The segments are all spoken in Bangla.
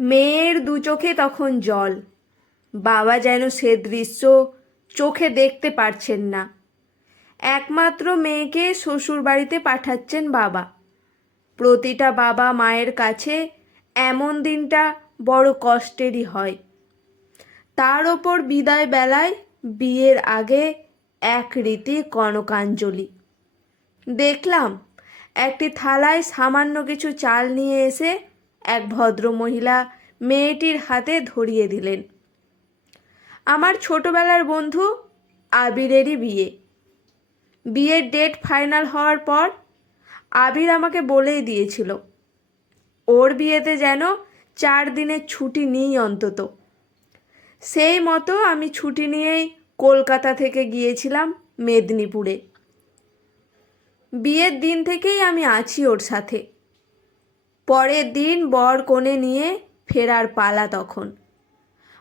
মেয়ের দু চোখে তখন জল। বাবা যেন সে দৃশ্য চোখে দেখতে পারছেন না। একমাত্র মেয়েকে শ্বশুর বাড়িতে পাঠাচ্ছেন বাবা। প্রতিটা বাবা মায়ের কাছে এমন দিনটা বড় কষ্টেরই হয়। তার ওপর বিদায় বেলায় বিয়ের আগে এক রীতি কনকাঞ্জলি। দেখলাম একটি থালায় সামান্য কিছু চাল নিয়ে এসে এক ভদ্রমহিলা মেয়েটির হাতে ধরিয়ে দিলেন। আমার ছোটবেলার বন্ধু আবিরেরই বিয়ে। বিয়ের ডেট ফাইনাল হওয়ার পর আবির আমাকে বলেই দিয়েছিল ওর বিয়েতে যেন 4 দিনের ছুটি নিই অন্তত। সেই মতো আমি ছুটি নিয়েই কলকাতা থেকে গিয়েছিলাম মেদিনীপুরে। বিয়ের দিন থেকেই আমি আছি ওর সাথে। পরের দিন বর কনে নিয়ে ফেরার পালা। তখন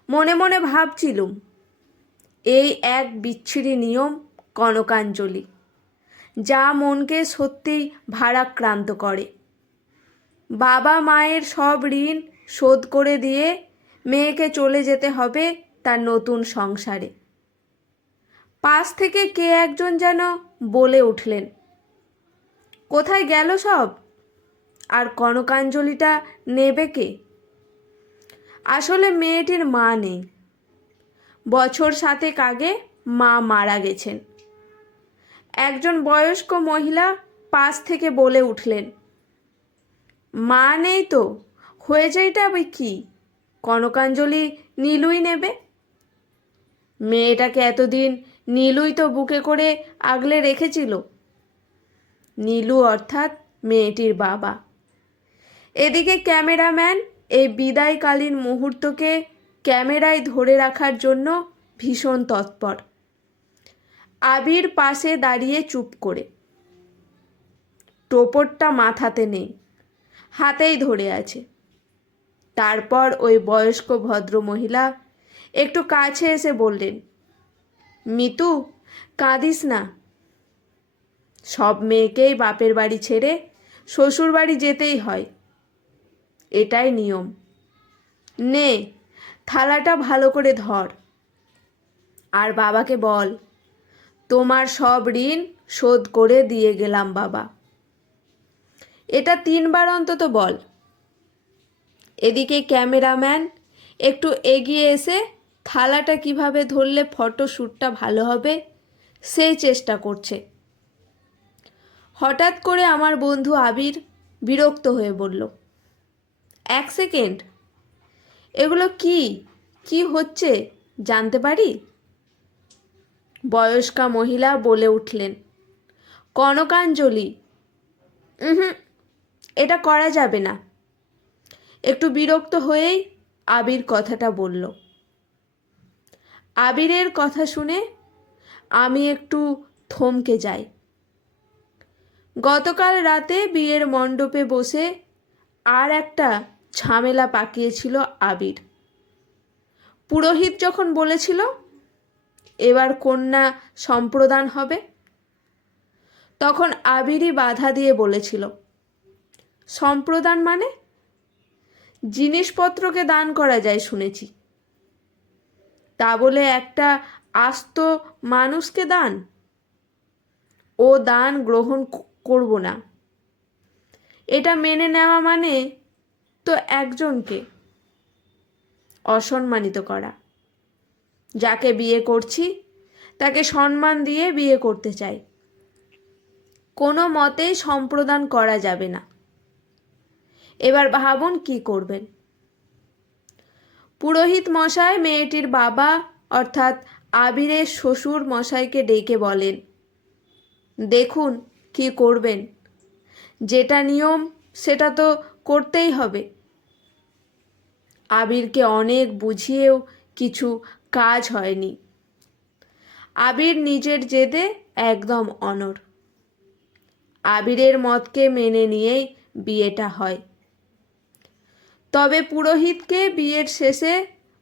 মনে মনে ভাবছিলুম এই এক বিচ্ছিরি নিয়ম কনকাঞ্জলি, যা মনকে সত্যিই ভারাক্রান্ত করে। বাবা মায়ের সব ঋণ শোধ করে দিয়ে মেয়েকে চলে যেতে হবে তার নতুন সংসারে। পাশ থেকে কে একজন যেন বলে উঠলেন, কোথায় গেল সব? আর কনকাঞ্জলিটা নেবে কে? আসলে মেয়েটির মা নেই। বছর 7 আগে মা মারা গেছেন। একজন বয়স্ক মহিলা পাশ থেকে বলে উঠলেন, মা নেই তো হয়ে যায়টা আবার কি? কনকাঞ্জলি নীলুই নেবে। মেয়েটাকে এতদিন নীলুই তো বুকে করে আগলে রেখেছিল। নীলু অর্থাৎ মেয়েটির বাবা। এদিকে ক্যামেরাম্যান এই বিদায়কালীন মুহূর্তকে ক্যামেরায় ধরে রাখার জন্য ভীষণ তৎপর। আবির পাশে দাঁড়িয়ে চুপ করে। টোপরটা মাথাতে নেই, হাতেই ধরে আছে। তারপর ওই বয়স্ক ভদ্রমহিলা একটু কাছে এসে বললেন, মিতু, কাঁদিস না। সব মেয়েকেই বাপের বাড়ি ছেড়ে শ্বশুর বাড়ি যেতেই হয়, এটাই নিয়ম। নে, থালাটা ভালো করে ধর, আর বাবাকে বল তোমার সব ঋণ শোধ করে দিয়ে গেলাম বাবা। এটা 3 বার অন্তত বল। এদিকে ক্যামেরাম্যান একটু এগিয়ে এসে থালাটা কিভাবে ধরলে ফটোশ্যুটটা ভালো হবে সেই চেষ্টা করছে। হঠাৎ করে আমার বন্ধু আবির বিরক্ত হয়ে বলল, 1 সেকেন্ড, এগুলো কি হচ্ছে জানতে পারি? বয়স্কা মহিলা বলে উঠলেন, কনকাঞ্জলি। এটা করা যাবে না। একটু বিরক্ত হয়েই আবির কথাটা বলল। আবিরের কথা শুনে আমি একটু থমকে যাই। গতকাল রাতে বিয়ের মণ্ডপে বসে আর একটা ঝামেলা পাকিয়েছিল আবির। পুরোহিত যখন বলেছিল এবার কন্যা সম্প্রদান হবে, তখন আবিরই বাধা দিয়ে বলেছিল, সম্প্রদান মানে? জিনিসপত্রকে দান করা যায় শুনেছি, তা বলে একটা আস্ত মানুষকে দান? ও দান গ্রহণ করব না। এটা মেনে নেওয়া মানে তো একজনকে অসম্মানিত করা। যাকে বিয়ে করছি তাকে সম্মান দিয়ে বিয়ে করতে চাই। কোনো মতেই সম্প্রদান করা যাবে না। এবার ভাবুন কি করবেন। পুরোহিত মশাই মেয়েটির বাবা অর্থাৎ আবিরের শ্বশুর মশাইকে ডেকে বলেন, দেখুন কি করবেন, যেটা নিয়ম সেটা তো করতেই হবে। আবিরকে অনেক বুঝিয়েও কিছু কাজ হয়নি। আবির নিজের জেদে একদম অনড়। আবিরের মতকে মেনে নিয়েই বিয়েটা হয়। তবে পুরোহিতকে বিয়ের শেষে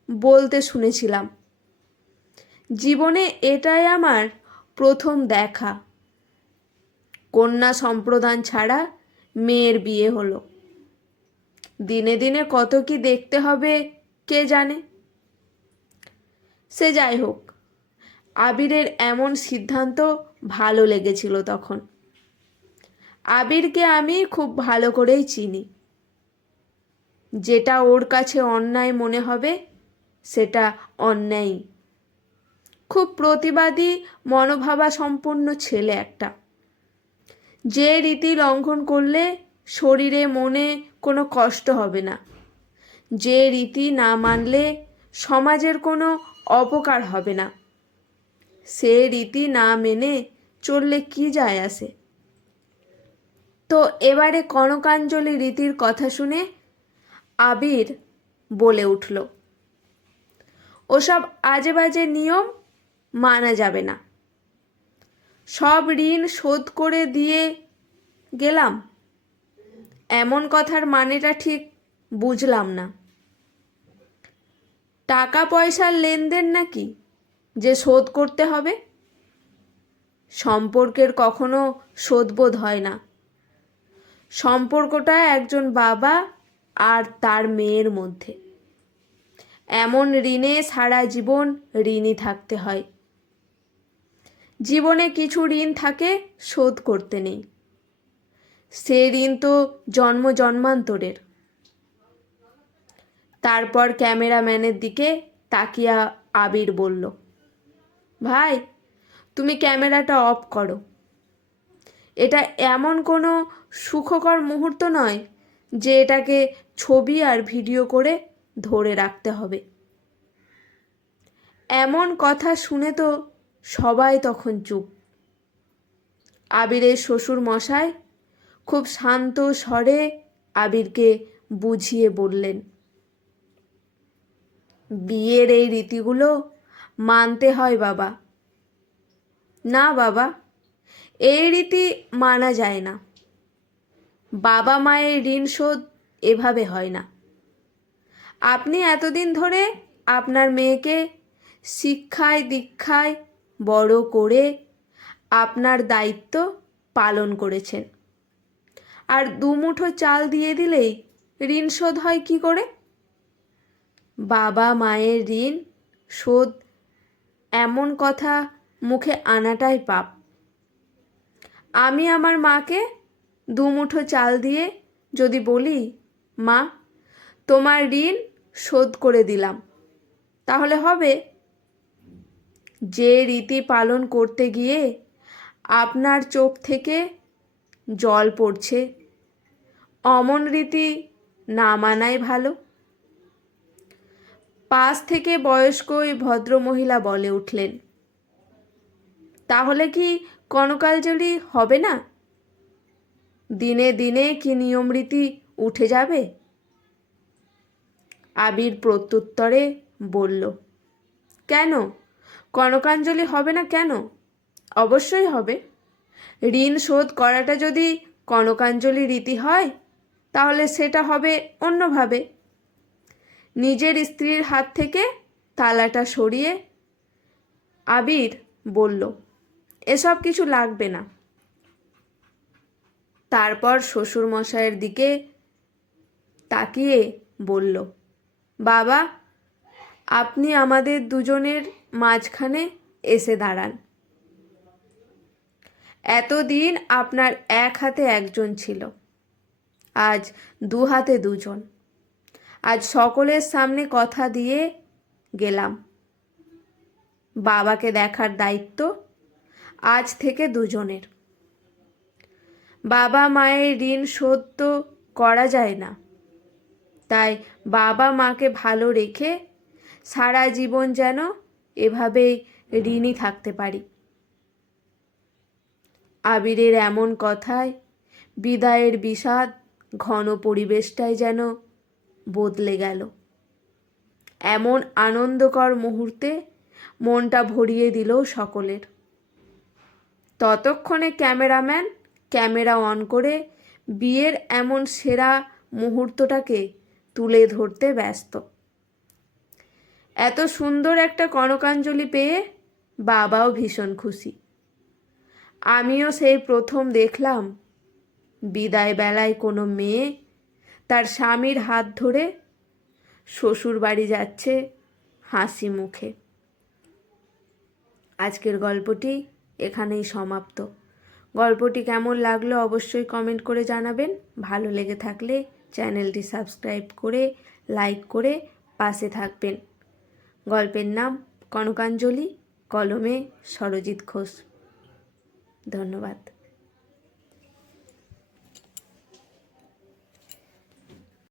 বলতে শুনেছিলাম, জীবনে এটাই আমার প্রথম দেখা, কন্যা সম্প্রদান ছাড়া মেয়ের বিয়ে হলো। দিনে দিনে কত কি দেখতে হবে কে জানে। সে যাই হোক, আবিরের এমন সিদ্ধান্ত ভালো লেগেছিল তখন। আবিরকে আমি খুব ভালো করেই চিনি। যেটা ওর কাছে অন্যায় মনে হবে সেটা অন্যায়। খুব প্রতিবাদী মনোভাবা সম্পন্ন ছেলে একটা, যে রীতি লঙ্ঘন করলে শরীরে মনে কোনো কষ্ট হবে না, যে রীতি না মানলে সমাজের কোনো অপকার হবে না, সে রীতি না মেনে চললে কি যায় আসে। তো এবারে কনকাঞ্জলি রীতির কথা শুনে আবির বলে উঠল, ওসব আজে বাজে নিয়ম মানা যাবে না। সব ঋণ শোধ করে দিয়ে গেলাম, এমন কথার মানেটা ঠিক বুঝলাম না। টাকা পয়সার লেনদেন নাকি যে শোধ করতে হবে? সম্পর্কের কখনো শোধবোধ হয় না। সম্পর্কটা একজন বাবা আর তার মেয়ের মধ্যে। এমন ঋণে সারা জীবন ঋণী থাকতে হয়। জীবনে কিছু ঋণ থাকে শোধ করতে নেই, সে ঋণ তো জন্ম জন্মান্তরের। তারপর ক্যামেরাম্যানের দিকে তাকিয়া আবির বলল, ভাই তুমি ক্যামেরাটা অফ করো। এটা এমন কোনো সুখকর মুহূর্ত নয় যে এটাকে ছবি আর ভিডিও করে ধরে রাখতে হবে। এমন কথা শুনে তো সবাই তখন চুপ। আবিরের শ্বশুর মশাই খুব শান্ত স্বরে আবিরকে বুঝিয়ে বললেন, বিয়ের এই রীতিগুলো মানতে হয় বাবা। না বাবা, এই রীতি মানা যায় না। বাবা মায়ের ঋণ শোধ এভাবে হয় না। আপনি এতদিন ধরে আপনার মেয়েকে শিক্ষায় দীক্ষায় বড় করে আপনার দায়িত্ব পালন করেছেন, আর দুমুঠো চাল দিয়ে দিলেই ঋণ শোধ হয় কি করে? বাবা মায়ের ঋণ শোধ এমন কথা মুখে আনাটাই পাপ। আমি আমার মাকে দুমুঠো চাল দিয়ে যদি বলি, মা তোমার ঋণ শোধ করে দিলাম, তাহলে হবে? যে রীতি পালন করতে গিয়ে আপনার চোখ থেকে জল পড়ছে, অমন রীতি না মানাই ভালো। পাশ থেকে বয়স্ক ওই ভদ্রমহিলা বলে উঠলেন, তাহলে কি কনকাঞ্জলি হবে না? দিনে দিনে কি নিয়ম রীতি উঠে যাবে? আবির প্রত্যুত্তরে বলল, কেন কনকাঞ্জলি হবে না কেন? অবশ্যই হবে। ঋণ শোধ করাটা যদি কনকাঞ্জলি রীতি হয় তাহলে সেটা হবে অন্যভাবে। নিজের স্ত্রীর হাত থেকে তালাটা সরিয়ে আবির বলল, এসব কিছু লাগবে না। তারপর শ্বশুরমশাইয়ের দিকে তাকিয়ে বলল, বাবা আপনি আমাদের দুজনের মাঝখানে এসে দাঁড়ান। এতদিন আপনার এক হাতে একজন ছিল, আজ দু হাতে দুজন। আজ সকলের সামনে কথা দিয়ে গেলাম, বাবাকে দেখার দায়িত্ব আজ থেকে দুজনের। বাবা মায়ের ঋণ শোধ তো করা যায় না, তাই বাবা মাকে ভালো রেখে সারা জীবন যেন এভাবেই ঋণী থাকতে পারি। আবিরের এমন কথায় বিদায়ের বিষাদ ঘন পরিবেশটাই যেন বদলে গেল। এমন আনন্দকর মুহূর্তে মনটা ভরিয়ে দিল সকলের। ততক্ষণে ক্যামেরাম্যান ক্যামেরা অন করে বিয়ের এমন সেরা মুহূর্তটাকে তুলে ধরতে ব্যস্ত। এত সুন্দর একটা কনকাঞ্জলি পেয়ে বাবাও ভীষণ খুশি। আমিও সেই প্রথম দেখলাম বিদায় বেলায় কোনো মেয়ে তার স্বামীর হাত ধরে শ্বশুর বাড়ি যাচ্ছে হাসি মুখে। আজকের গল্পটি এখানেই সমাপ্ত। গল্পটি কেমন লাগলো অবশ্যই কমেন্ট করে জানাবেন। ভালো লেগে থাকলে চ্যানেলটি সাবস্ক্রাইব করে লাইক করে পাশে থাকবেন। গল্পের নাম কনকাঞ্জলি, কলমে সরজিৎ ঘোষ। ধন্যবাদ।